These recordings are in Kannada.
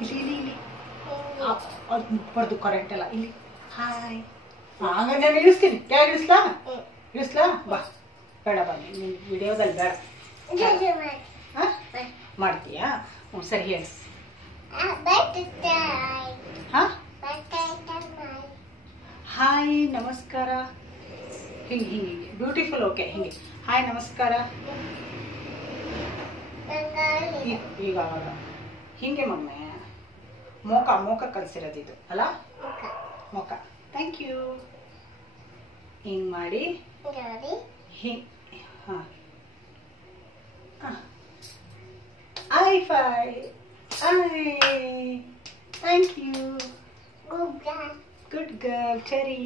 ಇಲ್ಲಿ ಇಲ್ಲಿ ಇಲ್ಲಿ ಅದು ಮುಟ್ಬಾರ್ದು ಕರೆಂಟ್ ಎಲ್ಲ ಇಲ್ಲಿ ಹಾಯ್ ಹಂಗಂದ್ರೆ ನಾನು ಇಳಿಸ್ತೀನಿ ಕೆಳಗೆ ಇಳಿಸ್ಲಾ ಬಾ ಬೇಡ ಬಾ ನೀನು ವಿಡಿಯೋದಲ್ಲಿ ಬೇಡ ಹಾಂ ಮಾಡ್ತೀಯಾ ಹ್ಞೂ ಸರಿ ಹೇಳಿ ಹಾಂ ಹಾಯ್ ನಮಸ್ಕಾರ ಹಿಂಗೆ ಹಿಂಗೆ ಬ್ಯೂಟಿಫುಲ್ ಓಕೆ ಹಿಂಗೆ ಹಾಯ್ ನಮಸ್ಕಾರ ಈಗ ಆವಾಗ ಹಿಂಗೆ ಮಮ್ಮೆ ಮೋಕ ಕಲಿಸಿರೋದು ಇದು ಅಲ್ಲ ಮೋಕ ಥ್ಯಾಂಕ್ ಯು ಹಿಂಗೆ ಮಾಡಿ ಹಿಂಗೆ ಹಾಂ I thank you good girl Cherry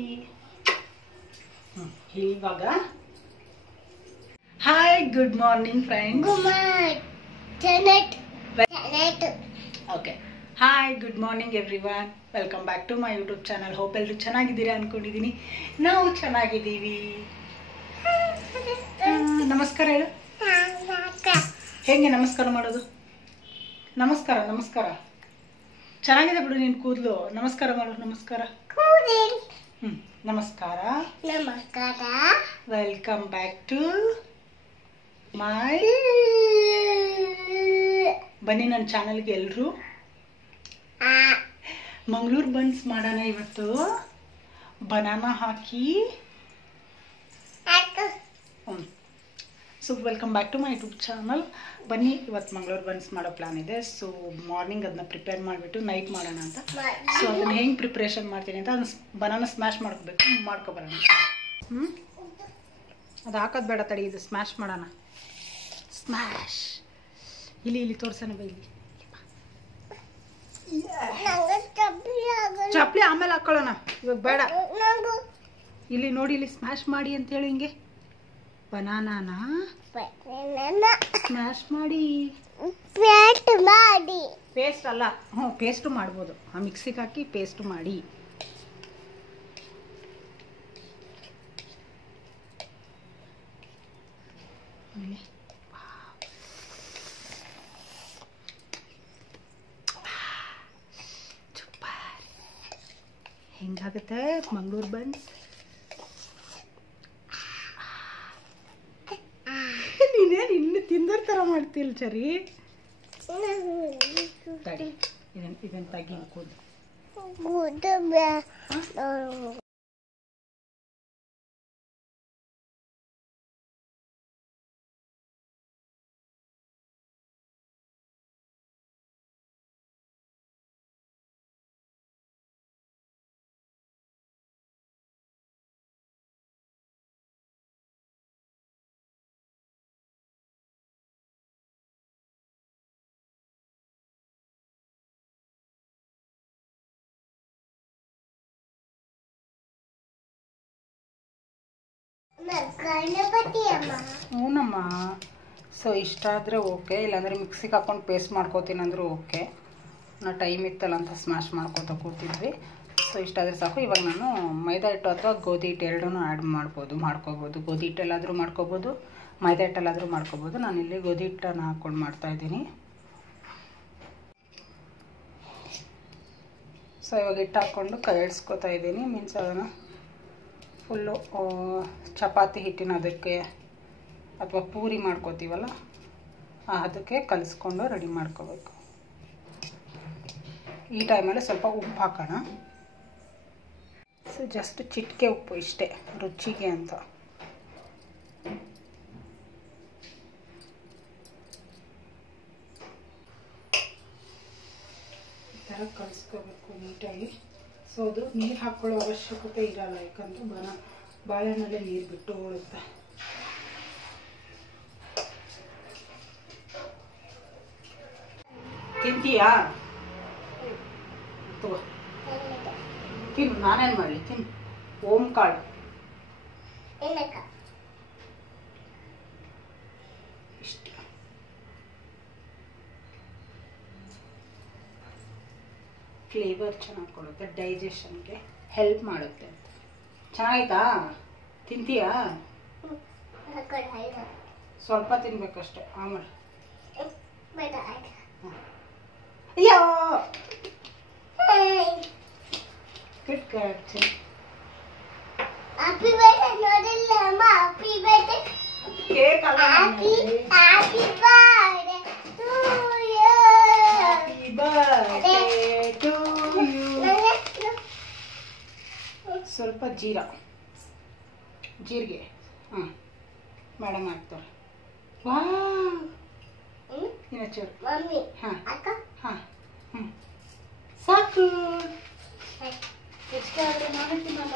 ಇವಾಗ hi good morning friends okay hi good morning everyone welcome back to my YouTube channel hope ಎಲ್ಲರೂ ಚೆನ್ನಾಗಿದ್ದೀರಾ ಅಂದ್ಕೊಂಡಿದ್ದೀನಿ ನಾವು ಚೆನ್ನಾಗಿದ್ದೀವಿ ನಮಸ್ಕಾರ ಹೇಳು ಹೇಗೆ ನಮಸ್ಕಾರ ಮಾಡೋದು ನಮಸ್ಕಾರ ನಮಸ್ಕಾರ ಚೆನ್ನಾಗಿದೆ ಬಿಡು ನೀನು ಕೂದಲು ನಮಸ್ಕಾರ ಮಾಡು ನಮಸ್ಕಾರ ನಮಸ್ಕಾರ ವೆಲ್ಕಮ್ ಬ್ಯಾಕ್ ಟು ಮೈ ಬನ್ನಿ ನನ್ನ ಚಾನಲ್ಗೆ ಎಲ್ಲರೂ ಮಂಗಳೂರು ಬನ್ಸ್ ಮಾಡೋಣ ಇವತ್ತು ಬನಾನಾ ಹಾಕಿ so welcome back to my YouTube channel ಬನ್ನಿ ಇವತ್ತು ಮಂಗಳೂರು ಬನ್ಸ್ ಮಾಡೋ ಪ್ಲಾನ್ ಇದೆ ಸೊ ಮಾರ್ನಿಂಗ್ ಅದನ್ನ ಪ್ರಿಪೇರ್ ಮಾಡಿಬಿಟ್ಟು ನೈಟ್ ಮಾಡೋಣ ಅಂತ ಸೊ ಅದನ್ನ ಹೆಂಗೆ ಪ್ರಿಪ್ರೇಷನ್ ಮಾಡ್ತೀನಿ ಅಂತ ಅದನ್ನ ಬನಾನಾ ಸ್ಮ್ಯಾಶ್ ಮಾಡ್ಕೊಬರೋಣ ಅದು ಹಾಕೋದು ಬೇಡ ತಡಿ ಇದು ಸ್ಮ್ಯಾಶ್ ಮಾಡೋಣ ಸ್ಮ್ಯಾಶ್ ಇಲ್ಲಿ ತೋರ್ಸೋಣ ಬೈ ಇಲ್ಲಿ ಚಪ್ಪಲಿ ಆಮೇಲೆ ಹಾಕೊಳ್ಳೋಣ ಇವಾಗ ಬೇಡ ಇಲ್ಲಿ ನೋಡಿ ಇಲ್ಲಿ ಸ್ಮ್ಯಾಶ್ ಮಾಡಿ ಅಂತ ಹೇಳಿ ಹಿಂಗೆ ಬನಾನಾನ ಸ್ಮ್ಯಾಶ್ ಮಾಡಿ ಪೇಸ್ಟ್ ಅಲ್ಲ ಹ್ಞೂ ಪೇಸ್ಟು ಮಾಡ್ಬೋದು ಆ ಮಿಕ್ಸಿಗೆ ಹಾಕಿ ಪೇಸ್ಟ್ ಮಾಡಿ ಹೆಂಗಾಗುತ್ತೆ ಮಂಗಳೂರು ಬನ್ಸ್ ನೀನೇನು ಇನ್ನು ತಿಂದೋರ್ ಥರ ಮಾಡ್ತಿಲ್ಲ ಸರಿ ತಡಿ ಇದನ್ನು ತೆಗಿ ಕೂದು ಹ್ಞೂನಮ್ಮ ಸೊ ಇಷ್ಟ ಆದರೆ ಓಕೆ ಇಲ್ಲಾಂದರೆ ಮಿಕ್ಸಿಗೆ ಹಾಕ್ಕೊಂಡು ಪೇಸ್ಟ್ ಮಾಡ್ಕೋತೀನಿ ಅಂದರೂ ಓಕೆ ನಾ ಟೈಮ್ ಇತ್ತಲ್ಲ ಅಂತ ಸ್ಮ್ಯಾಶ್ ಮಾಡ್ಕೊತ ಕೂತಿದ್ವಿ ಸೊ ಇಷ್ಟ ಆದರೆ ಸಾಕು ಇವಾಗ ನಾನು ಮೈದಾ ಹಿಟ್ಟು ಅಥವಾ ಗೋಧಿ ಹಿಟ್ಟು ಎರಡೂ ಆ್ಯಡ್ ಮಾಡ್ಕೋಬೋದು ಗೋಧಿ ಹಿಟ್ಟಲ್ಲಾದರೂ ಮಾಡ್ಕೋಬೋದು ಮೈದಾ ಹಿಟ್ಟಲ್ಲಾದರೂ ಮಾಡ್ಕೋಬೋದು ನಾನಿಲ್ಲಿ ಗೋಧಿ ಹಿಟ್ಟನ್ನು ಹಾಕ್ಕೊಂಡು ಮಾಡ್ತಾಯಿದ್ದೀನಿ ಸೊ ಇವಾಗ ಹಿಟ್ಟು ಹಾಕ್ಕೊಂಡು ಕೈ ಎಡ್ಸ್ಕೊತಾ ಇದ್ದೀನಿ ಮೀನ್ಸ್ ಅದನ್ನು ಫುಲ್ಲು ಚಪಾತಿ ಹಿಟ್ಟಿನ ಅದಕ್ಕೆ ಅಥವಾ ಪೂರಿ ಮಾಡ್ಕೋತೀವಲ್ಲ ಅದಕ್ಕೆ ಕಲಿಸ್ಕೊಂಡು ರೆಡಿ ಮಾಡ್ಕೋಬೇಕು ಈ ಟೈಮಲ್ಲಿ ಸ್ವಲ್ಪ ಉಪ್ಪು ಹಾಕೋಣ ಸೊ ಜಸ್ಟ್ ಚಿಟಿಕೆ ಉಪ್ಪು ಇಷ್ಟೇ ರುಚಿಗೆ ಅಂತ ಈ ಥರ ಕಲಿಸ್ಕೋಬೇಕು ನೀಟಾಗಿ ಸೊ ಅದು ನೀರು ಹಾಕ್ಕೊಳ್ಳೋ ಅವಶ್ಯಕತೆ ಇರಲ್ಲ ಯಾಕಂದ್ರೆ ಬಾಳೆಹಣ್ಣಲ್ಲೇ ನೀರು ಬಿಟ್ಟು ಹೋಗುತ್ತೆ ತಿಂತೀಯಾ ತಗೋ ತಿನ್ನು ನಾನೇನು ಮಾಡಲಿ ತಿನ್ನು ಓಂ ಕಾಳು ಇಷ್ಟು ಫ್ಲೇವರ್ ಚೆನ್ನಾಗಿ ಕೊಡುತ್ತೆ ಡೈಜೆಷನ್ಗೆ ಹೆಲ್ಪ್ ಮಾಡುತ್ತೆ ಚೆನ್ನಾಗಿತ್ತಾ ತಿಂತೀಯಾ ಸ್ವಲ್ಪ ತಿನ್ಬೇಕಷ್ಟೆ ಆಮೇಲೆ ಅಯ್ಯೋ ಆ್ಯಕ್ಚುಲಿ. ಹ್ಯಾಪಿ ಬರ್ತ್ಡೇ ನೋಡಿಲ್ಲ ಅಮ್ಮ, ಹ್ಯಾಪಿ ಬರ್ತ್ಡೇ ಕೇಕ್ ಅಲ್ಲ, happy birthday to you, happy birthday to you. ಸ್ವಲ್ಪ ಜೀರಿಗೆ ಹಾಂ ಮೇಡಮ್ ಹಾಕ್ತಾರೆ. ವಾವ್ ಇನ್ನೊಂಚೂರು ಮಮ್ಮಿ ಹಾಂ ಅಕ್ಕ ಹಾಂ ಹ್ಞೂ ಸಾಕು. ಹೆಚ್ಚಿಗೆ ಆದರೆ ನಾನೇ ತಿನ್ನಲ್ಲ.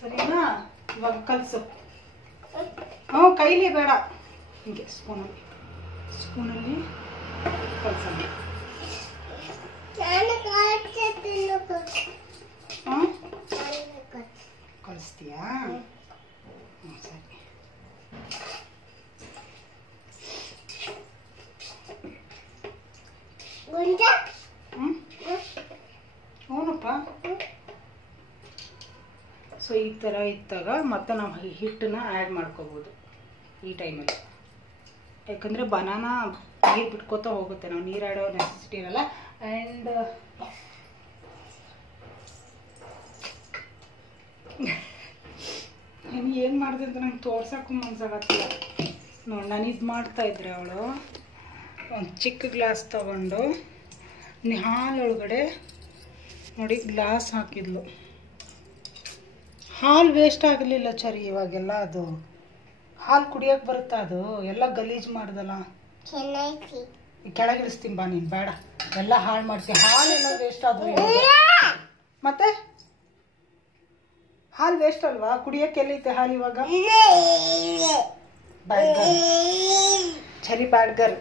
ಸರಿನಾ? ಇವಾಗ ಕಲಸು. ಹ್ಞೂ ಕೈಲಿ ಬೇಡ, ಹೀಗೆ ಸ್ಪೂನಲ್ಲಿ ಕಲಸೋಣ. ನಾನು ಕಾಡ್ತೀನಿ. ಹಾಂ ಕಲಿಸ್ತೀಯಾ? ಹ್ಞೂ ಸರಿ. ಗುಂಜ ಹ್ಞೂ ಹ್ಞೂನಪ್ಪ. ಸೊ ಈ ಥರ ಇದ್ದಾಗ ಮತ್ತೆ ನಾವು ಹಿಟ್ಟನ್ನ ಆ್ಯಡ್ ಮಾಡ್ಕೋಬೋದು ಈ ಟೈಮಲ್ಲಿ. ಯಾಕಂದರೆ ಬನಾನಾ ನೀರು ಬಿಟ್ಕೋತಾ ಹೋಗುತ್ತೆ, ನಾವು ನೀರು ಆಡೋ ನೆಸೆಸಿಟಿ ಇರಲ್ಲ. ಆ್ಯಂಡ್ ನೀನು ಏನು ಮಾಡಿದೆ ಅಂತ ನಂಗೆ ತೋರ್ಸೋಕ್ಕೂ ಮನ್ಸಾಗತ್ತಿಲ್ಲ ನೋಡಿ. ನಾನು ಇದು ಮಾಡ್ತಾಯಿದ್ರೆ ಅವಳು ಒಂದು ಚಿಕ್ಕ ಗ್ಲಾಸ್ ತಗೊಂಡು ಹಾಲೊಳಗಡೆ ನೋಡಿ ಗ್ಲಾಸ್ ಹಾಕಿದ್ಲು. ಹಾಲು ವೇಸ್ಟ್ ಆಗಲಿಲ್ಲ ಚರಿ. ಇವಾಗೆಲ್ಲ ಅದು ಹಾಲು ಕುಡಿಯೋಕೆ ಬರುತ್ತಾ? ಅದು ಎಲ್ಲ ಗಲೀಜು ಮಾಡ್ದಲ್ಲ. ಚೆನ್ನಾಗಿ ಕೆಳಗಿಳಿಸ್ತೀನಿ ಬಾ ನೀನು, ಬೇಡ ಎಲ್ಲ ಹಾಳು ಮಾಡ್ತೀನಿ. ಹಾಲೆಲ್ಲ ವೇಸ್ಟ್ ಆದ್ವು. ಮತ್ತೆ ಹಾಲು ವೇಸ್ಟ್ ಅಲ್ವಾ? ಕುಡಿಯೋಕೆ ಎಲ್ಲೈತೆ ಹಾಲು ಇವಾಗ? Bad girl ಚರಿ, bad girl.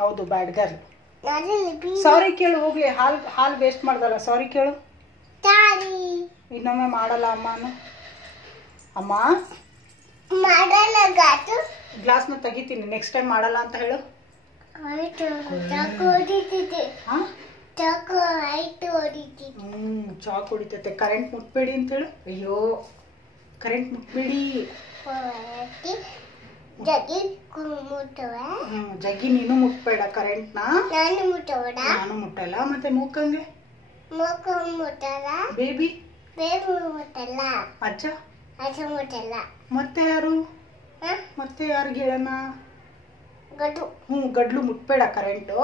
ಹೌದು ಬ್ಯಾಡ್ ಗರ್ಲ್. ಸಾರಿ ಕೇಳು ಹೋಗ್ಲಿ. ಹಾಲು ವೇಸ್ಟ್ ಮಾಡ್ದಲ್ಲ, ಸಾರಿ ಕೇಳು. ಇನ್ನೊಮ್ಮೆ ಮಾಡಲ್ಲ ಅಮ್ಮನು. ಅಮ್ಮ ಮಾಡಲ್ಲ ಗಾತು ಗ್ಲಾಸ್ನ ತೆಗಿತೀನಿ, ನೆಕ್ಸ್ಟ್ ಟೈಮ್ ಮಾಡಲ್ಲ ಅಂತ ಹೇಳು. ಚಾಕ್ ಹೊಡಿತೈತೆ. ಕರೆಂಟ್ ಮುಟ್ಬೇಡಿ ಅಂತ ಹೇಳು. ಅಯ್ಯೋ ಕರೆಂಟ್ ಮುಟ್ಬೇಡಿ. ಜಗ್ಗಿ ನೀನು ಮುಟ್ಬೇಡ ಕರೆಂಟ್ನ. ನಾನು ಮುಟ್ಟಲ್ಲ. ಮತ್ತೆ ಮೂಕಂಗೆ ಬೇಬಿ ಅಜ್ಜ ಮತ್ತೆ ಯಾರು? ಮತ್ತೆ ಯಾರಿಗೆ ಹೇಳೋಣ? ಹ್ಞೂ ಗಡ್ಲು ಮುಟ್ಬೇಡ ಕರೆಂಟು.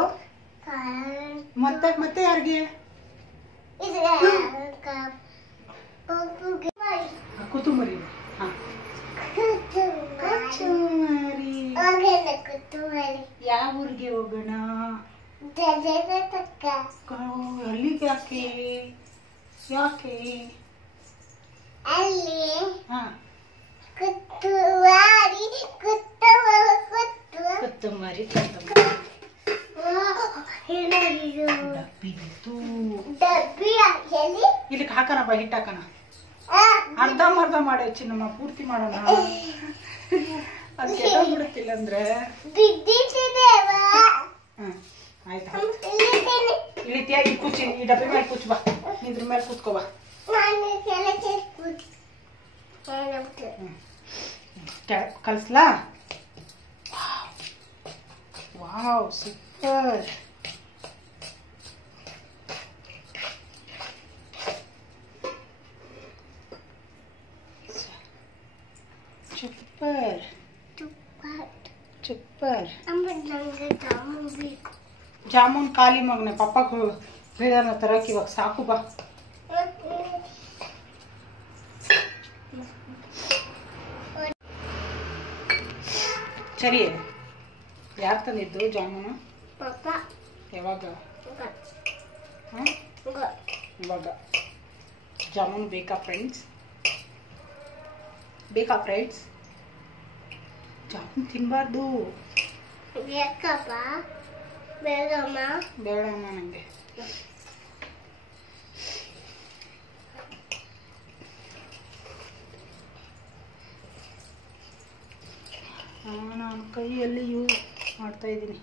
ಮತ್ತೆ ಮತ್ತೆ ಯಾರಿಗೆ? ಕುತುಮರಿ. ಹಾಂ ಕಚುಮರಿ. ಯಾವ ಊರಿಗೆ ಹೋಗೋಣ? ಅಲ್ಲಿಗೆ ಯಾಕೆ? ಯಾಕೆ? ಅಲ್ಲಿ ಹಾಂ ಕುತ್ತುವಾರಿ ಕೊತ್ತಂಬರಿ ಡಬ್ಬಿತ್ತು. ಡಬ್ಬಿ ಎಲ್ಲಿ ಇಲ್ಲಿಗೆ ಹಾಕೋಣ ಬಾ, ಹಿಟ್ಟು ಹಾಕೋಣ. ಅರ್ಧ ಮಾಡಿ ಚಿನ್ನಮ್ಮ, ಪೂರ್ತಿ ಮಾಡೋಣ. ಅದು ಕೆಟ್ಟೋಗ್ಬಿಡುತ್ತಿಲ್ಲ ಅಂದ್ರೆ. ಹ್ಞೂ ಆಯ್ತಾ? ಇಳಿತೀಯಾ? ಇಲ್ಲಿ ಕೂಚಿ, ಈ ಡಬ್ಬಿ ಮೇಲೆ ಕೂಚು ಬಾ. ಇದ್ರ ಮೇಲೆ ಕೂತ್ಕೋ ಬಾ. ಕಲಿಸ್ಲಾ? Wow super. Super super. Jamun ಖಾಲಿ ಮಗನೆ, ಪಪ್ಪ ಹೇಳಿದಾನ ತರಕ್ಕೆ. ಇವಾಗ ಸಾಕು ಬಾ. ಸರಿ, ಯಾರು ತಂದಿದ್ದು ಜಾಮೂನು? ಯಾವಾಗ? ಹಾಂ ಇವಾಗ ಜಾಮೂನು ಬೇಕಾ ಫ್ರೆಂಡ್ಸ್? ಜಾಮೂನು ತಿನ್ನಬಾರ್ದು. ಬೇಡಮ್ಮ ನನಗೆ. ನಾನು ಕೈಯಲ್ಲಿ ಯೂಸ್ ಮಾಡ್ತಾ ಇದ್ದೀನಿ.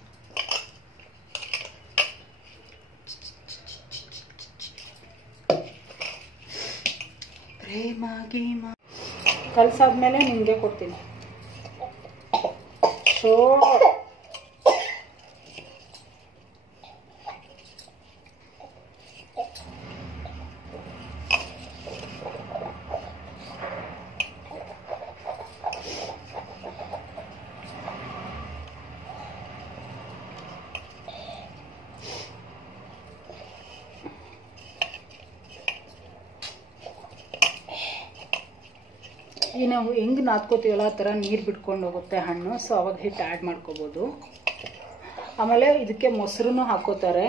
ಪ್ರೇಮ ಗೀಮ ಕಲ್ಸಾದ್ಮೇಲೆ ನಿಮಗೆ ಕೊಡ್ತೀನಿ. ಸೊ ಈಗ ನಾವು ಹೆಂಗೆ ನಾದ್ಕೋತೀವಲ್ಲ ಆ ಥರ ನೀರು ಬಿಟ್ಕೊಂಡು ಹೋಗುತ್ತೆ ಹಣ್ಣು. ಸೊ ಅವಾಗ ಹಿಟ್ಟು ಆ್ಯಡ್ ಮಾಡ್ಕೋಬೋದು. ಆಮೇಲೆ ಇದಕ್ಕೆ ಮೊಸರು ಹಾಕೋತಾರೆ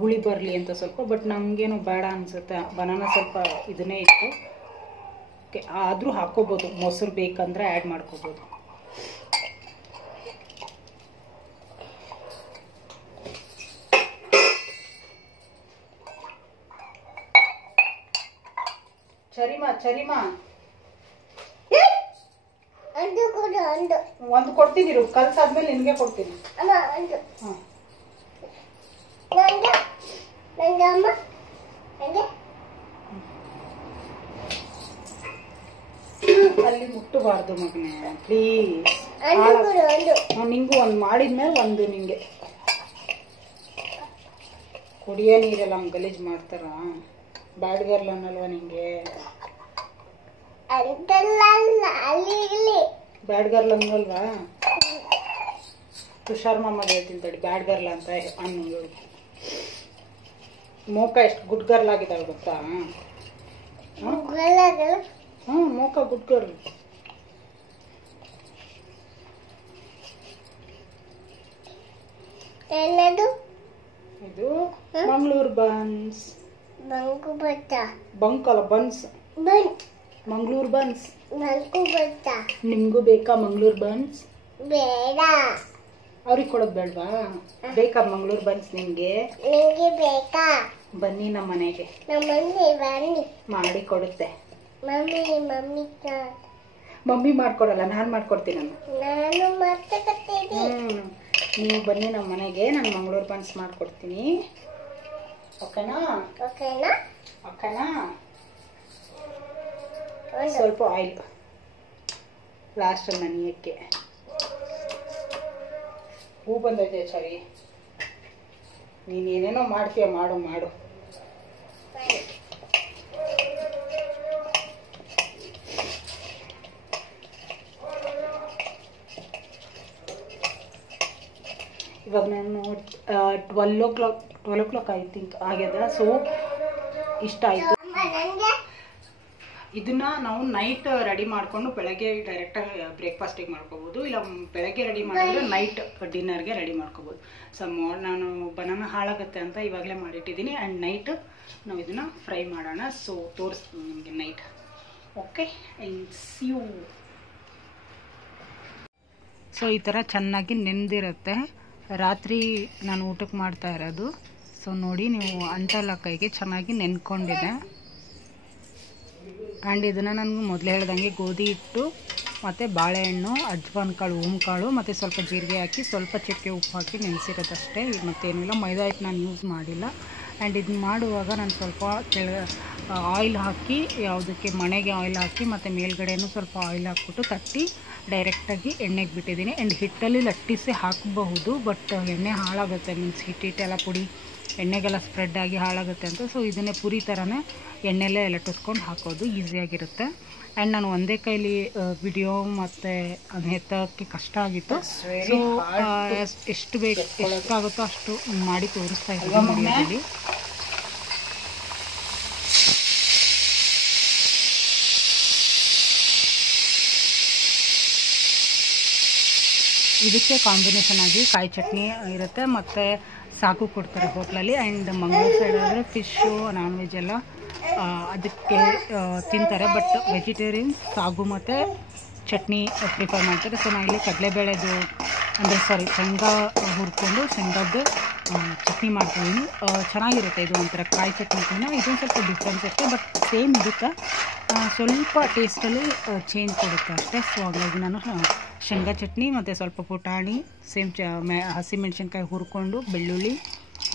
ಹುಳಿ ಬರಲಿ ಅಂತ ಸ್ವಲ್ಪ. ಬಟ್ ನಮಗೇನು ಬೇಡ ಅನಿಸುತ್ತೆ, ಬನಾನ ಸ್ವಲ್ಪ ಇದನ್ನೇ ಇತ್ತು. ಓಕೆ, ಆದರೂ ಹಾಕೋಬೋದು, ಮೊಸರು ಬೇಕಂದರೆ ಆ್ಯಡ್ ಮಾಡ್ಕೋಬೋದು. ಚರಿಮಾ ಒಂದು ಕೊಡ್ತೀನಿ, ಕಲ್ಸಾದ್ಮೇಲೆ ನಿನಗೆ ಕೊಡ್ತೀನಿ. ಅಲ್ಲಿ ಮುಟ್ಟಬಾರ್ದು ಮಗನೇ ಪ್ಲೀಸ್. ನಿಂಗೂ ಒಂದು ಮಾಡಿದ್ಮೇಲೆ ಒಂದು ನಿಂಗೆ. ಕುಡಿಯೋ ನೀರೆಲ್ಲ ಹಂಗೆ ಗಲೀಜು ಮಾಡ್ತಾರ? ಬ್ಯಾಡ್ ಗರ್ಲ್ ಅನ್ನಲ್ವಾ ನಿಂಗೆ? Bad girl ಅನ್ನಲ್ವಾ? ತುಷಾರ್ ಮಾಮಗೆ ಹೇಳ್ತೀನಿ ತಡಿ, ಬ್ಯಾಡ್ ಗರ್ಲ್ ಅಂತ ಅನ್ನೋ. ಮೋಕ ಎಷ್ಟು ಗುಡ್ ಗರ್ಲ್ ಆಗಿದ್ದಾಳೆ ಗೊತ್ತಾ? Moka good girl. ಇದು ಮಂಗಳೂರು ಬನ್ಸ್. ಬಂಕ್ ಅಲ್ಲ, ಬನ್ಸ್. ಮಂಗಳೂರು ಬನ್ಸ್. ನಿಮ್ಗೂ ಬೇಕಾ ಮಂಗಳೂರು ಬನ್ಸ್? ಬೇಡ. ಅವ್ರಿಗೆ ಕೊಡೋದು ಬೇಡವಾ? ಬೇಕಾ ಮಂಗಳೂರು ಬನ್ಸ್ ನಿಮ್ಗೆ? ಬೇಕಾ? ಬನ್ನಿ ನಮ್ಮ ಮನೆಗೆ, ಮಾಡಿ ಕೊಡುತ್ತೆ. ಮಮ್ಮಿ ಮಾಡ್ಕೊಡಲ್ಲ, ನಾನು ಮಾಡ್ಕೊಡ್ತೀನಿ. ನೀವು ಬನ್ನಿ ನಮ್ಮ ಮನೆಗೆ, ನಾನು ಮಂಗಳೂರು ಬನ್ಸ್ ಮಾಡ್ಕೊಡ್ತೀನಿ. ಓಕೆನಾ? ಓಕೆನಾ? ಸ್ವಲ್ಪ ಆಯಿಲ್ ಲಾಸ್ಟಲ್ಲಿ ನೆನೆಯಕ್ಕೆ. ಹೂ ಬಂದೈತೆ ಸರಿ. ನೀನೇನೇನೋ ಮಾಡ್ತೀಯ, ಮಾಡು. ಇವಾಗ ನಾನು 12 o'clock ಐ ಥಿಂಕ್ ಆಗ್ಯದ. ಸೊ ಇಷ್ಟ ಆಯಿತು. ಇದನ್ನ ನಾವು ನೈಟ್ ರೆಡಿ ಮಾಡಿಕೊಂಡು ಬೆಳಗ್ಗೆ ಡೈರೆಕ್ಟಾಗಿ ಬ್ರೇಕ್ಫಾಸ್ಟಿಗೆ ಮಾಡ್ಕೋಬೋದು, ಇಲ್ಲ ಬೆಳಗ್ಗೆ ರೆಡಿ ಮಾಡಿದ್ರೆ ನೈಟ್ ಡಿನ್ನರ್ಗೆ ರೆಡಿ ಮಾಡ್ಕೋಬೋದು. ಸೊ ನಾನು ಬನಾನ ಹಾಳಾಗುತ್ತೆ ಅಂತ ಇವಾಗಲೇ ಮಾಡಿಟ್ಟಿದ್ದೀನಿ. ಆ್ಯಂಡ್ ನೈಟ್ ನಾವು ಇದನ್ನು ಫ್ರೈ ಮಾಡೋಣ. ಸೊ ತೋರಿಸ್ತೀನಿ ನಿಮಗೆ night. Okay, and see you. So ಈ ಥರ ಚೆನ್ನಾಗಿ ನೆಂದಿರುತ್ತೆ. ರಾತ್ರಿ ನಾನು ಊಟಕ್ಕೆ ಮಾಡ್ತಾ ಇರೋದು. ಸೊ ನೋಡಿ, ನೀವು ಅಂಟಲ್ಲ ಕೈಗೆ ಚೆನ್ನಾಗಿ ನೆನ್ಕೊಂಡಿದೆ. ಆ್ಯಂಡ್ ಇದನ್ನು ನನಗೆ ಮೊದಲೇ ಹೇಳ್ದಂಗೆ ಗೋಧಿ ಹಿಟ್ಟು ಮತ್ತು ಬಾಳೆಹಣ್ಣು, ಅಜ್ವಾನ್ ಕಾಳು, ಕಾಳು ಮತ್ತು ಸ್ವಲ್ಪ ಜೀರಿಗೆ ಹಾಕಿ ಸ್ವಲ್ಪ ಚಕ್ಕೆ ಉಪ್ಪು ಹಾಕಿ ನೆನೆಸಿರೋದಷ್ಟೇ. ಮತ್ತೇನಿಲ್ಲ, ಮೈದಾ ಹಿಟ್ಟು ನಾನು ಯೂಸ್ ಮಾಡಿಲ್ಲ. ಆ್ಯಂಡ್ ಇದನ್ನ ಮಾಡುವಾಗ ನಾನು ಸ್ವಲ್ಪ ಆಯಿಲ್ ಹಾಕಿ, ಯಾವುದಕ್ಕೆ ಮಣೆಗೆ ಆಯಿಲ್ ಹಾಕಿ ಮತ್ತು ಮೇಲ್ಗಡೆನೂ ಸ್ವಲ್ಪ ಆಯಿಲ್ ಹಾಕ್ಬಿಟ್ಟು ತಟ್ಟಿ ಡೈರೆಕ್ಟಾಗಿ ಎಣ್ಣೆಗೆ ಬಿಟ್ಟಿದ್ದೀನಿ. ಆ್ಯಂಡ್ ಹಿಟ್ಟಲ್ಲಿ ಲಟ್ಟಿಸಿ ಹಾಕಬಹುದು, ಬಟ್ ಎಣ್ಣೆ ಹಾಳಾಗುತ್ತೆ. ಮೀನ್ಸ್ ಹಿಟ್ಟೆಲ್ಲ ಪುಡಿ ಎಣ್ಣೆಗೆಲ್ಲ ಸ್ಪ್ರೆಡ್ ಆಗಿ ಹಾಳಾಗುತ್ತೆ ಅಂತ. ಸೊ ಇದನ್ನೇ ಪುರಿ ಥರನೇ ಎಣ್ಣೆಲೇ ಲಟ್ಟಿಸ್ಕೊಂಡು ಹಾಕೋದು ಈಸಿಯಾಗಿರುತ್ತೆ. ಆ್ಯಂಡ್ ನಾನು ಒಂದೇ ಕೈಲಿ ವಿಡಿಯೋ ಮತ್ತು ಅದನ್ನ ಎತ್ತೋಕ್ಕೆ ಕಷ್ಟ ಆಗಿತ್ತು. ಸೊ ಎಷ್ಟಾಗುತ್ತೋ ಅಷ್ಟು ಮಾಡಿ ತೋರಿಸ್ತಾ ಇದ್ದೀನಿ. ಇದಕ್ಕೆ ಕಾಂಬಿನೇಷನ್ ಆಗಿ ಕಾಯಿ ಚಟ್ನಿ ಇರುತ್ತೆ ಮತ್ತು ಸಾಕು ಕೊಡ್ತಾರೆ ಹೋಟ್ಲಲ್ಲಿ. ಆ್ಯಂಡ್ ಮಂಗಳೂರು ಸೈಡ್ ಆದರೆ ಫಿಶ್ಶು, ನಾನ್ ವೆಜ್ ಎಲ್ಲ ಅದಕ್ಕೆ ತಿಂತಾರೆ. ಬಟ್ ವೆಜಿಟೇರಿಯನ್ಸ್ ಸಾಗು ಮತ್ತು ಚಟ್ನಿ ಪ್ರಿಫರ್ ಮಾಡ್ತಾರೆ. ಸೊ ನಾನು ಇಲ್ಲಿ ಕಡಲೆಬೇಳೆದು ಶೇಂಗಾ ಹುರ್ಕೊಂಡು ಶೇಂಗಾದ್ದು ಚಟ್ನಿ ಮಾಡ್ತೀನಿ. ಚೆನ್ನಾಗಿರುತ್ತೆ. ಇದು ಒಂಥರ ಕಾಯಿ ಚಟ್ನಿಗಿನ್ನ ಇದೊಂದು ಸ್ವಲ್ಪ ಡಿಫ್ರೆನ್ಸ್ ಇರುತ್ತೆ, ಬಟ್ ಸೇಮ್ ಇರುತ್ತೆ. ಸ್ವಲ್ಪ ಟೇಸ್ಟಲ್ಲಿ ಚೇಂಜ್ ಕೊಡುತ್ತೆ ಅಷ್ಟೇ. ಸೊ ಹಾಗಾಗಿ ನಾನು ಶೇಂಗಾ ಚಟ್ನಿ ಮತ್ತು ಸ್ವಲ್ಪ ಪುಟಾಣಿ, ಸೇಮ್ ಹಸಿಮೆಣ್ಸಿನ್ಕಾಯಿ ಹುರ್ಕೊಂಡು, ಬೆಳ್ಳುಳ್ಳಿ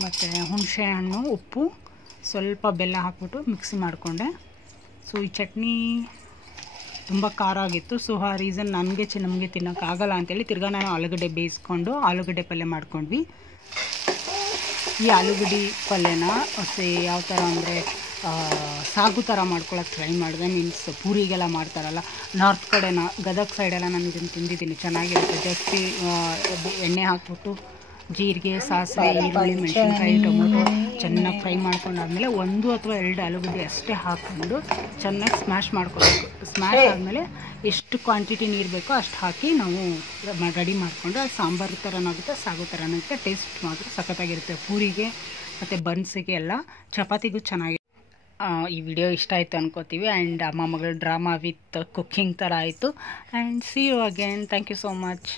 ಮತ್ತು ಹುಣಸೆ ಹಣ್ಣು, ಉಪ್ಪು, ಸ್ವಲ್ಪ ಬೆಲ್ಲ ಹಾಕ್ಬಿಟ್ಟು ಮಿಕ್ಸಿ ಮಾಡಿಕೊಂಡೆ. ಸೊ ಈ ಚಟ್ನಿ ತುಂಬ ಖಾರ ಆಗಿತ್ತು. ಸೊ ಆ ರೀಸನ್ ನಮಗೆ ತಿನ್ನೋಕ್ಕಾಗಲ್ಲ ಅಂತೇಳಿ ತಿರ್ಗಾ ನಾನು ಆಲೂಗಡ್ಡೆ ಬೇಯಿಸ್ಕೊಂಡು ಆಲೂಗಡ್ಡೆ ಪಲ್ಯ ಮಾಡ್ಕೊಂಡ್ವಿ. ಈ ಆಲೂಗಡ್ಡೆ ಪಲ್ಯನ ಯಾವ ಥರ ಅಂದರೆ ಸಾಗು ಥರ ಮಾಡ್ಕೊಳಕ್ಕೆ ಟ್ರೈ ಮಾಡಿದೆ. ಮೀನ್ಸ್ ಪೂರಿಗೆಲ್ಲ ಮಾಡ್ತಾರಲ್ಲ ನಾರ್ತ್ ಕಡೆನ, ಗದಗ ಸೈಡೆಲ್ಲ ನಾನು ಇದನ್ನು ತಿಂದಿದ್ದೀನಿ, ಚೆನ್ನಾಗಿರುತ್ತೆ. ಜಾಸ್ತಿ ಎಣ್ಣೆ ಹಾಕ್ಬಿಟ್ಟು ಜೀರಿಗೆ, ಸಾಸಿವೆ, ಈರುಳ್ಳಿ, ಮೆಣಸಿನ್ಕಾಯಿ, ಟೊಮೊಟೊ ಚೆನ್ನಾಗಿ ಫ್ರೈ ಮಾಡ್ಕೊಂಡಾದ್ಮೇಲೆ 1 ಅಥವಾ 2 ಆಲೂಗಡ್ಡೆ ಅಷ್ಟೇ ಹಾಕ್ಕೊಂಡು ಚೆನ್ನಾಗಿ ಸ್ಮ್ಯಾಶ್ ಮಾಡ್ಕೊಬೇಕು. ಸ್ಮ್ಯಾಶ್ ಆದಮೇಲೆ ಎಷ್ಟು ಕ್ವಾಂಟಿಟಿ ನೀರು ಬೇಕೋ ಅಷ್ಟು ಹಾಕಿ ನಾವು ರೆಡಿ ಮಾಡಿಕೊಂಡ್ರೆ ಅದು ಸಾಂಬಾರು ಥರನಾಗುತ್ತೆ, ಸಾಗು ಥರನಾಗುತ್ತೆ. ಟೇಸ್ಟ್ ಮಾತ್ರ ಸಖತ್ತಾಗಿರುತ್ತೆ. ಪೂರಿಗೆ ಮತ್ತು ಬನ್ಸಿಗೆ ಎಲ್ಲ ಚಪಾತಿಗೂ ಚೆನ್ನಾಗಿ. ಈ ವಿಡಿಯೋ ಇಷ್ಟ ಆಯಿತು ಅನ್ಕೋತೀವಿ. ಆ್ಯಂಡ್ ಅಮ್ಮ ಮಗಳ ಡ್ರಾಮಾ ವಿತ್ ಕುಕ್ಕಿಂಗ್ ಥರ ಆಯಿತು. And see you again. Thank you so much.